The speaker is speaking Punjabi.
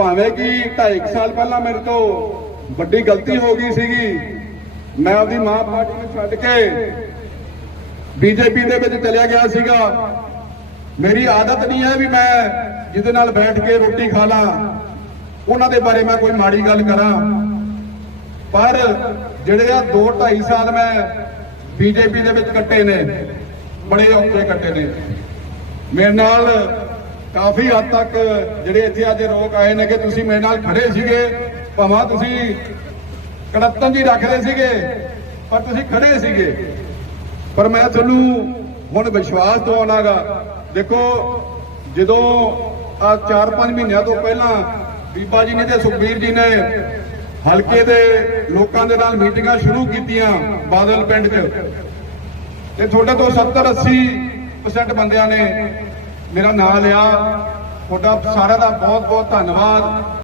ਭਾਵੇਂ ਕਿ 2.5 ਸਾਲ ਪਹਿਲਾਂ ਮੇਰੇ ਤੋਂ ਵੱਡੀ ਗਲਤੀ ਹੋ ਗਈ ਸੀਗੀ, ਮੈਂ ਆਪਦੀ ਮਾਂ ਪਾਰਟੀ ਨੂੰ ਛੱਡ ਕੇ ਬੀਜੇਪੀ ਦੇ ਵਿੱਚ ਚਲਿਆ ਗਿਆ ਸੀਗਾ। ਮੇਰੀ ਆਦਤ ਨਹੀਂ ਹੈ ਵੀ ਮੈਂ ਜਿਹਦੇ ਨਾਲ ਬੈਠ ਕੇ ਰੋਟੀ ਖਾ ਲਾਂ, ਉਹਨਾਂ ਦੇ ਬਾਰੇ ਮੈਂ ਕੋਈ ਮਾੜੀ ਗੱਲ ਕਰਾਂ। ਪਰ ਜਿਹੜੇ ਆ 2 2.5 ਸਾਲ ਮੈਂ ਬੀਜੇਪੀ ਦੇ ਵਿੱਚ ਕੱਟੇ ਨੇ, ਬੜੇ ਔਖੇ ਕੱਟੇ ਨੇ। ਮੇਰੇ ਨਾਲ ਕਾਫੀ ਹੱਦ ਤੱਕ ਜਿਹੜੇ ਇੱਥੇ ਅੱਜ ਲੋਕ ਆਏ ਨੇ ਕਿ ਤੁਸੀਂ ਮੇਰੇ ਨਾਲ ਖੜੇ ਸੀਗੇ, ਭਾਵੇਂ ਤੁਸੀਂ ਕੜਤਨ ਜੀ ਰੱਖਦੇ ਸੀਗੇ, ਪਰ ਤੁਸੀਂ ਖੜੇ ਸੀਗੇ। ਪਰ ਮੈਂ ਤੁਹਾਨੂੰ ਹੁਣ ਵਿਸ਼ਵਾਸ ਦਿਵਾਉਣਾਗਾ, ਦੇਖੋ, ਜਦੋਂ ਆ 4-5 ਮਹੀਨਿਆਂ ਤੋਂ ਪਹਿਲਾਂ ਬੀਬਾ ਜੀ ਨੇ ਤੇ ਸੁਖਬੀਰ ਜੀ ਨੇ ਹਲਕੇ ਦੇ ਲੋਕਾਂ ਦੇ ਨਾਲ ਮੀਟਿੰਗਾਂ ਸ਼ੁਰੂ ਕੀਤੀਆਂ ਬਾਦਲ ਪਿੰਡ 'ਚ, ਤੇ ਤੁਹਾਡੇ ਤੋਂ 70-80% ਬੰਦਿਆਂ ਨੇ ਮੇਰਾ ਨਾਮ ਲਿਆ ਤੁਹਾਡਾ ਸਾਰਿਆਂ ਦਾ ਬਹੁਤ ਬਹੁਤ ਧੰਨਵਾਦ।